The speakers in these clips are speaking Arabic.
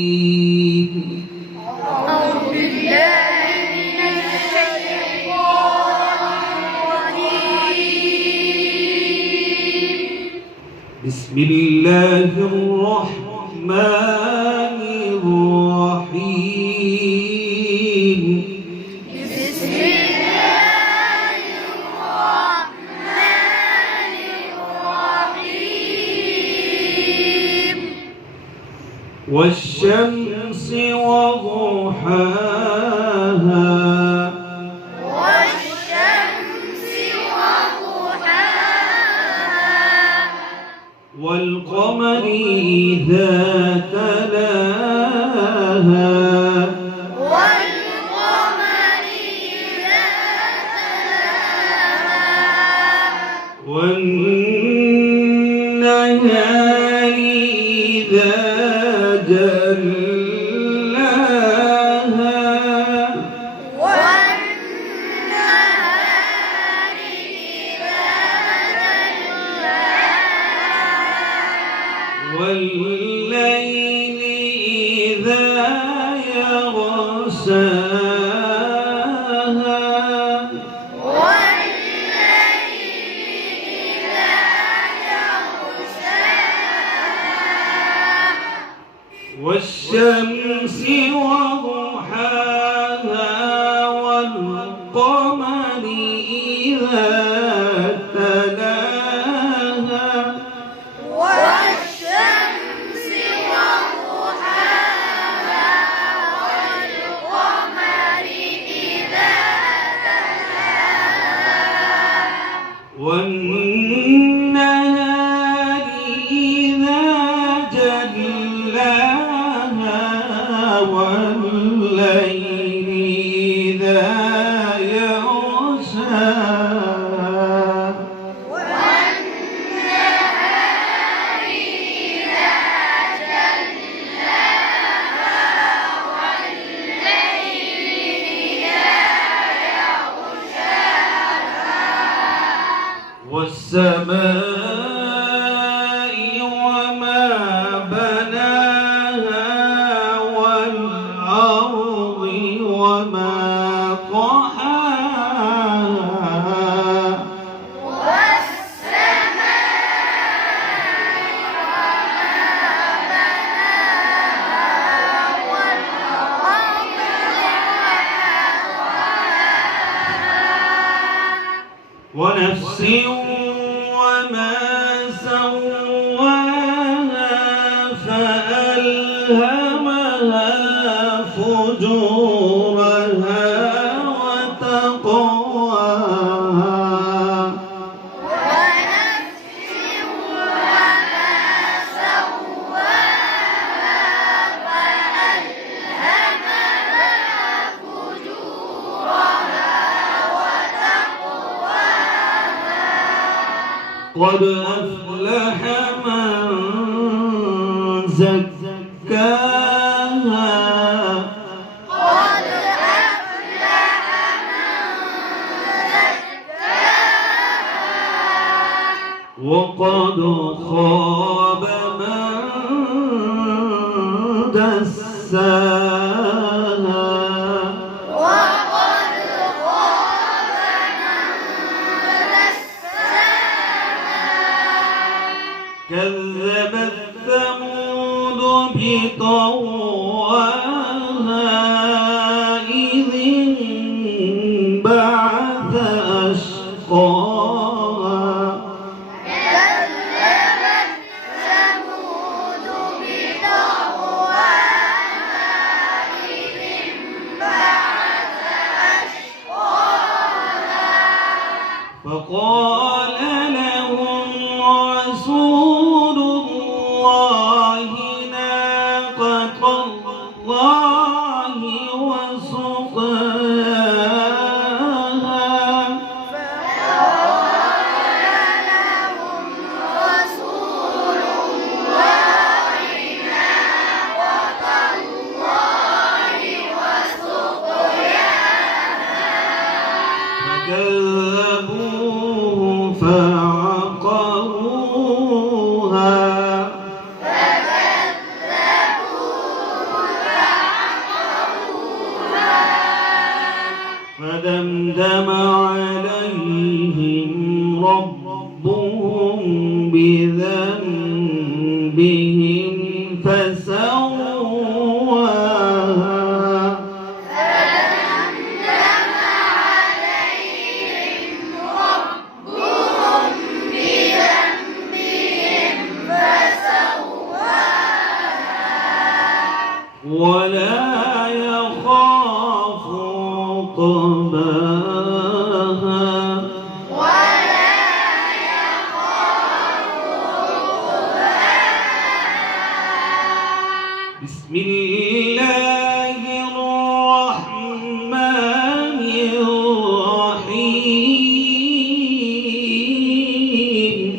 الرجيم. أعوذ بالله من الشيطان الرجيم. بسم الله الرحمن الرحيم. بسم الله الرحمن الرحيم. والشمس وضحاها والشمس وضحاها والقمر إذا تلاها والقمر إذا تلاها والنهار إذا جلاها والنهار إذا جلاها والليل إذا يغشاها والليل إذا يغشاها والشمس وضحاها والقمر إذا تلاها والشمس وضحاها والقمر إذا تلاها والنهار إذا جلاها والليل إذا يغشاها والنهار إذا جلاها والليل إذا يغشاها والسماء وما بناها والأرض وما طحاها ونفس وما سواها فألهمها فجورها وتقواها ونفس وما سواها فألهمها فجورها وتقواها قد أفلح من زكاها قد أفلح من زكاها وقد خاب من دساها وقد خاب من دساها كذبت ثمود بطغواها إذ انبعث أشقاها كذبت ثمود بطغواها إذ انبعث أشقاها فقال لهم رسول الله ناقة الله فدمدم عليهم ربهم بذنبهم فسواها فدمدم عليهم ربهم بذنبهم فسواها ولا يخاف عقباها ولا يخاف عقباها بسم الله الرحمن الرحيم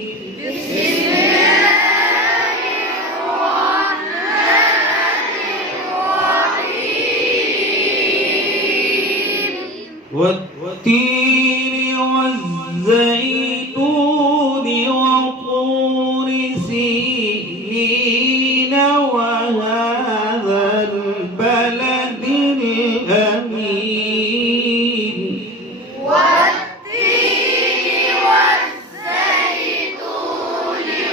بسم الله الرحمن الرحيم والتين والزيتون وطور سينين وهذا البلد الأمين والتين والزيتون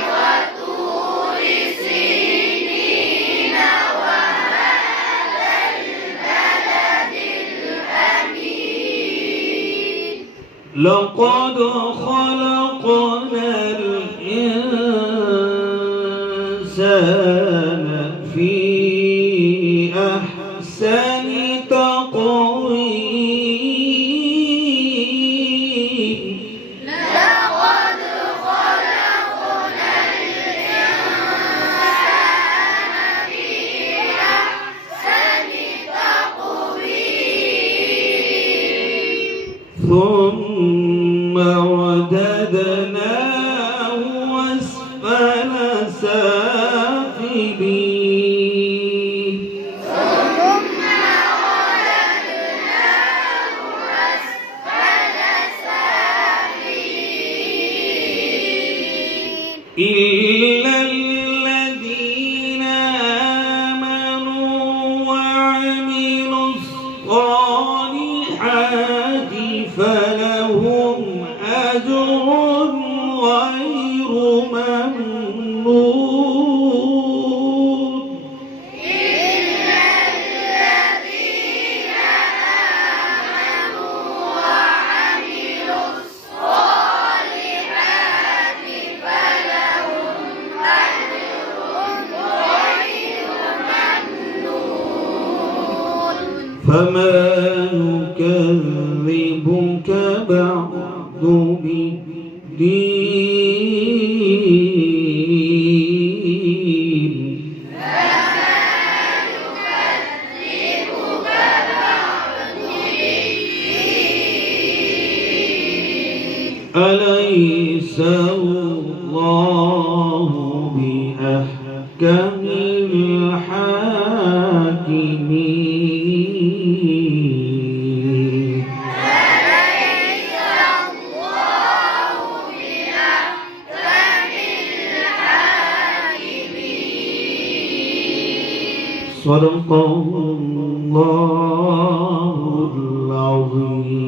وطور سينين وهذا البلد الأمين لقد خلقنا الإنسان في أحسن تقويم لقد خلقنا الإنسان في أحسن تقويم ثم رددناه أسفل سافلين ثم رددناه أسفل سافلين إلا الذين آمنوا وعملوا الصالحات فلهم أجر غير ممنون إلا الذين آمنوا وعملوا الصالحات فلهم أجر غير ممنون فما يكذبك بعد بالدين أليس الله بأحكم الحاكمين أليس الله بأحكم الحاكمين صدق الله العظيم.